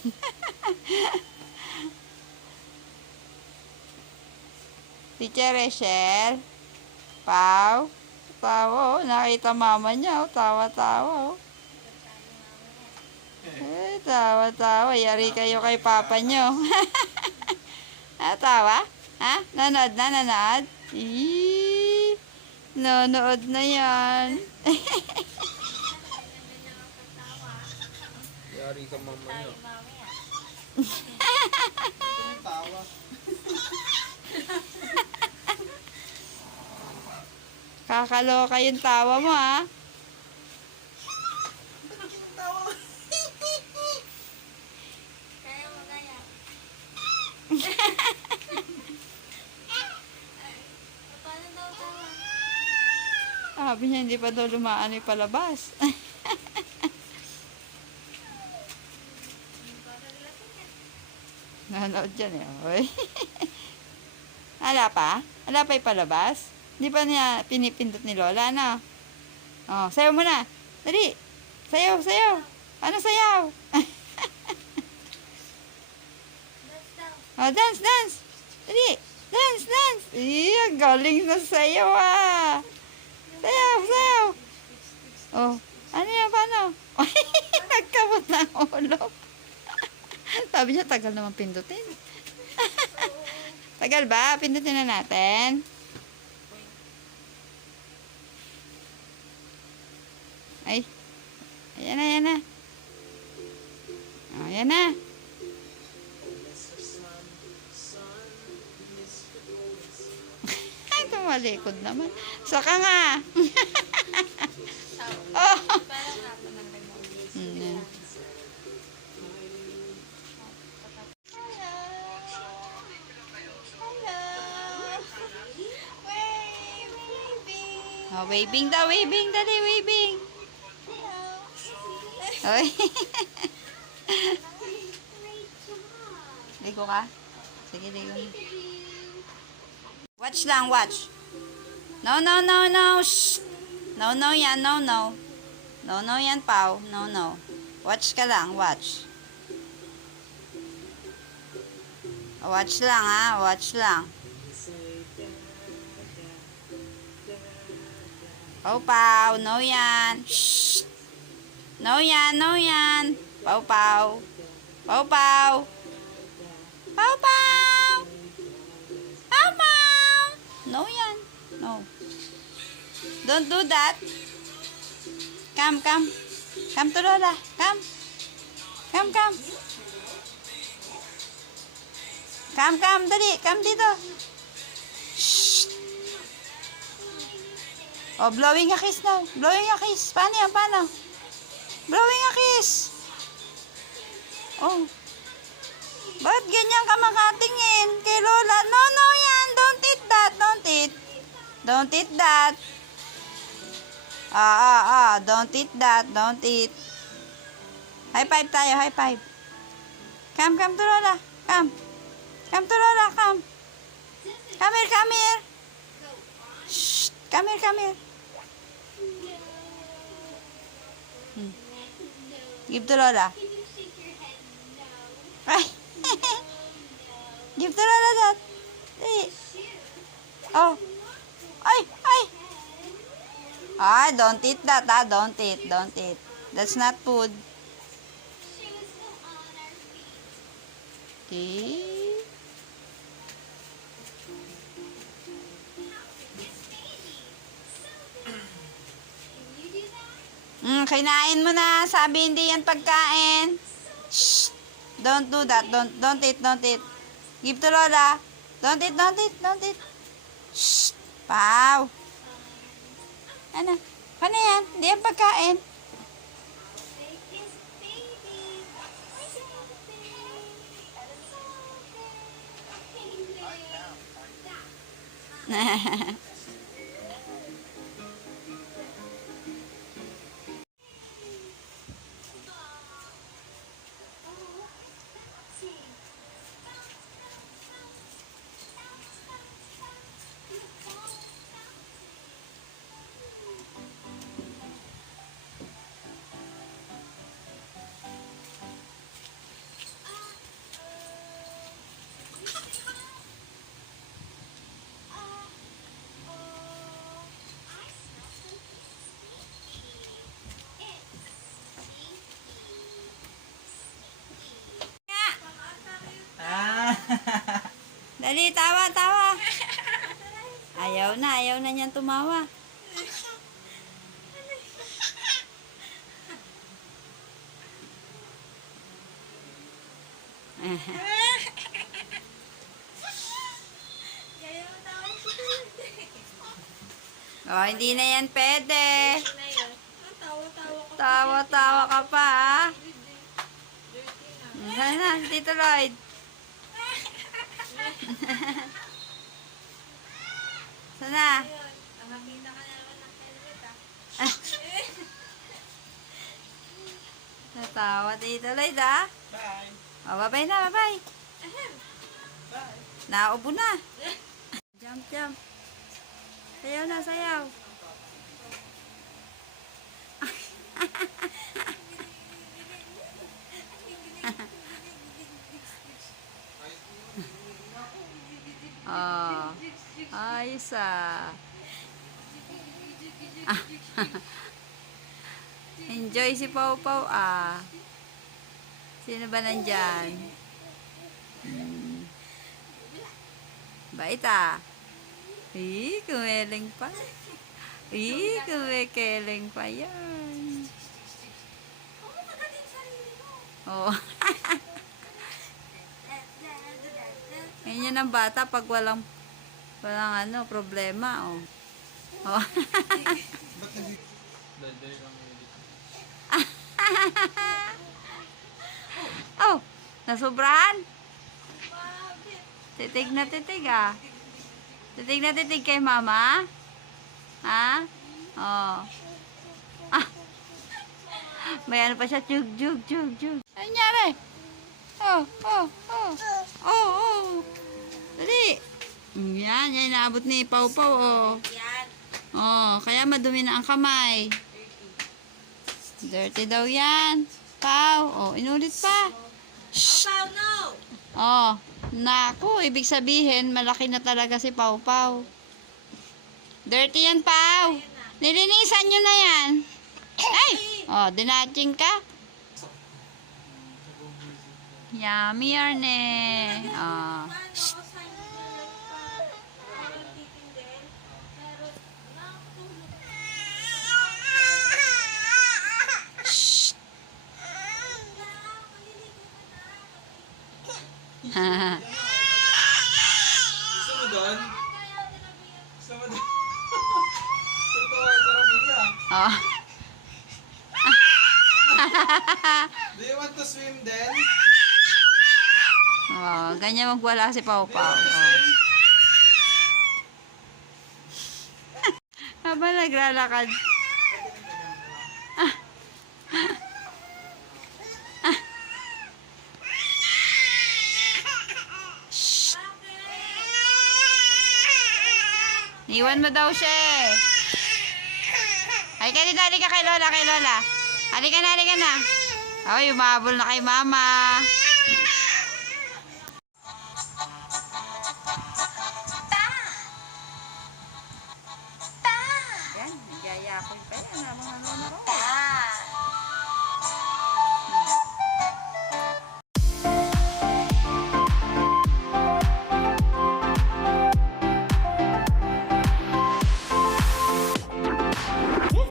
Teacher Rachel. Pau. Tawa, oh. Nakita mama niya, oh. Tawa-tawa, oh. Eh, tawa-tawa. Yari kayo kay papa niyo. ah, tawa? Ha? Nanood na, nanood? Eee, nanood na yan. Yari ka mama niyo. Kakaloka yung tawa mo, ha? Sabi niya, hindi pa daw lumaan yung palabas. Nanood dyan eh. Oy. Wala pa? Wala pa yung palabas? Hindi pa niya pinipindot ni Lola, no? Oh, sayaw mo na. Dali. Sayaw, sayaw. Ano sayaw? Oh, dance, dance. Dali. Dance, dance. Iya, galing na sayaw ah. Sayaw, sayaw. Oh, ano yan, paano? Nagkamot na ang ulo. Sabi niya, tagal naman pindutin. tagal ba? Pindutin na natin. Ay. Ayan na, ayan na. Oh, ayan na. Ay, tumalikod naman. Saka nga. oh. Oh, waving daw, waving. Dali, waving. Oy. Ligo ka? Sige, ligo. Watch lang, watch. No, no, no, no. Shh. No, no yan, no, no. No, no yan, Pau. No, no. Watch ka lang, watch. Watch lang, ha? Watch lang. Pau, Pau. No yan. Shh. No yan, no yan. Pau, Pau. Pau, Pau. Pau, Pau. Pau, Pau. No yan. No. Don't do that. Come, come. Come to Lola. Come. Come, come. Come, come. Dali. Come dito. Oh, blowing a kiss now. Blowing a kiss. Paano yan? Paano? Blowing a kiss. Oh. Ba't ganyan ka makatingin kay Lola? No, no yan. Don't eat that. Don't eat. Don't eat that. Ah, ah, ah. Don't eat that. Don't eat. High five tayo. High five. Come, come to Lola. Come. Come to Lola. Come. Come here, come here. Shh. Come here, come here. Hmm. Give to Lola. Ay. Give to Lola that. Oh. Ay, ay. Ah, don't eat that, ah. Don't eat, don't eat. That's not food. Okay. Mm, kinain mo na. Sabi hindi yan pagkain. Shh! Don't do that. Don't, don't eat, don't eat. Give to Lola. Don't eat, don't eat, don't eat. Shh! Pow! Ano? Ano yan? Hindi yan pagkain. Ha, ha, ha. Dali, tawa, tawa. Ayaw na, ayaw na niyang tumawa. Oh, hindi na yan pwede. Tawa-tawa ka pa, ha? Tito Lloyd? Saan na? Ayun, nakakita ka naman ng helmet ah. Natawa, Tito Lloyd, ha? Bye. Oh, bye-bye na, bye-bye. Bye. Naubo na. Jump, jump. Sayaw na, sayaw. oh, ayos ah. Enjoy si Pau Pau ah. Sino ba nandyan? Hmm. Bait ah. Eh, kumeleng pa. Eh, kumekeleng pa yan. Oh. Ganyan ang bata pag walang walang ano, problema, oh. Oh. Oh, nasubrahan. Mabit. Titig na titig, ah. Titig na titig kay mama. Ha? Oh. Ah. May ano pa siya, jug, jug, jug, jug. Ano nangyari? Oh, oh, oh. Oh, oh. Dali. Yan, yan inaabot ni Pau Pau, oh. Yan. Oh, kaya madumi na ang kamay. Dirty daw yan. Pau, oh, inulit pa. Pau, no! Oh, naku, ibig sabihin, malaki na talaga si Pau Pau. Dirty yan, Pau. Nilinisan nyo na yan. Ay! Oh, dinatching ka. Yummy yarn eh. Oh. Paano ako sa inyo lang pa? Parang titindin. Pero, nakakatulog. Shh. Wala, maliligo ka na. Gusto mo doon? Gusto mo doon? Totoo, sarap ah. Oh. Do you want to swim then? Oh, ganyan magwala si Pau Pau. Oh. Habang naglalakad. Iwan mo daw siya eh. Halika dito, halika kay Lola, kay Lola. Halika na, halika na. Ay, umabol na kay Mama. Yan, nagyaya ko pa yan habang nanonood.